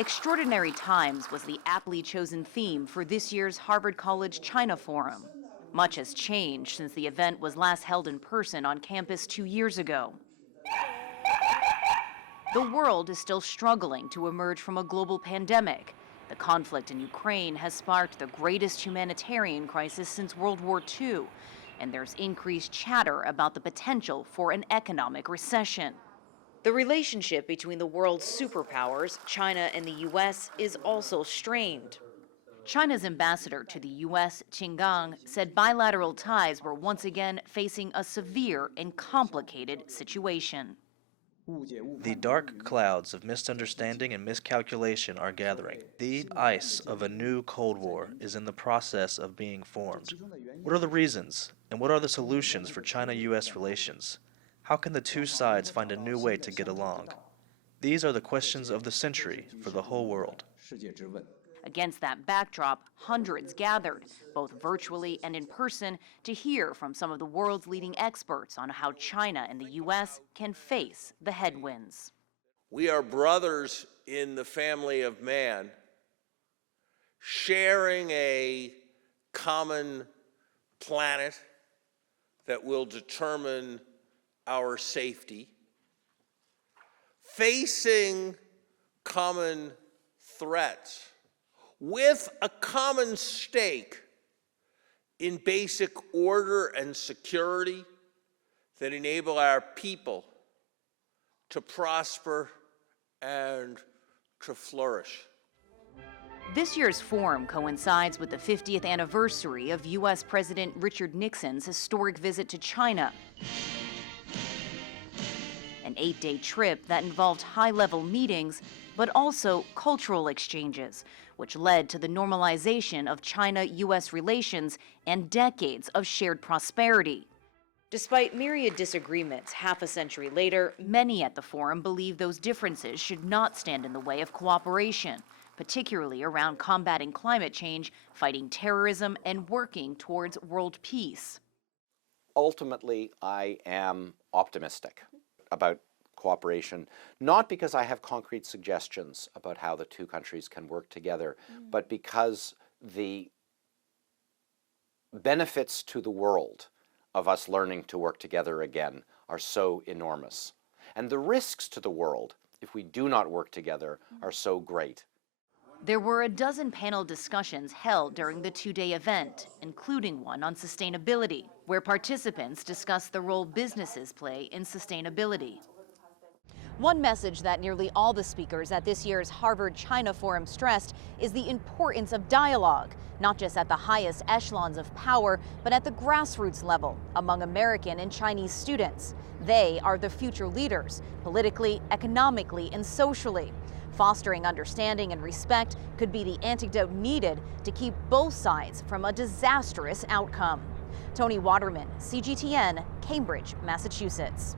Extraordinary times was the aptly chosen theme for this year's Harvard College China Forum. Much has changed since the event was last held in person on campus 2 years ago. The world is still struggling to emerge from a global pandemic. The conflict in Ukraine has sparked the greatest humanitarian crisis since World War II, and there's increased chatter about the potential for an economic recession. The relationship between the world's superpowers, China and the U.S., is also strained. China's ambassador to the U.S., Qin Gang, said bilateral ties were once again facing a severe and complicated situation. The dark clouds of misunderstanding and miscalculation are gathering. The ice of a new Cold War is in the process of being formed. What are the reasons, and what are the solutions for China-U.S. relations? How can the two sides find a new way to get along? These are the questions of the century for the whole world. Against that backdrop, hundreds gathered, both virtually and in person, to hear from some of the world's leading experts on how China and the U.S. can face the headwinds. We are brothers in the family of man, sharing a common planet that will determine our safety, facing common threats with a common stake in basic order and security that enable our people to prosper and to flourish. This year's forum coincides with the 50th anniversary of U.S. President Richard Nixon's historic visit to China. An 8-day trip that involved high-level meetings, but also cultural exchanges, which led to the normalization of China-U.S. relations and decades of shared prosperity. Despite myriad disagreements half a century later, many at the forum believe those differences should not stand in the way of cooperation, particularly around combating climate change, fighting terrorism, and working towards world peace. Ultimately, I am optimistic about cooperation, not because I have concrete suggestions about how the two countries can work together, but because the benefits to the world of us learning to work together again are so enormous. And the risks to the world, if we do not work together, are so great. There were a dozen panel discussions held during the 2-day event, including one on sustainability, where participants discussed the role businesses play in sustainability. One message that nearly all the speakers at this year's Harvard China Forum stressed is the importance of dialogue, not just at the highest echelons of power, but at the grassroots level among American and Chinese students. They are the future leaders, politically, economically, and socially. Fostering understanding and respect could be the antidote needed to keep both sides from a disastrous outcome. Toni, Waterman, CGTN, Cambridge, Massachusetts.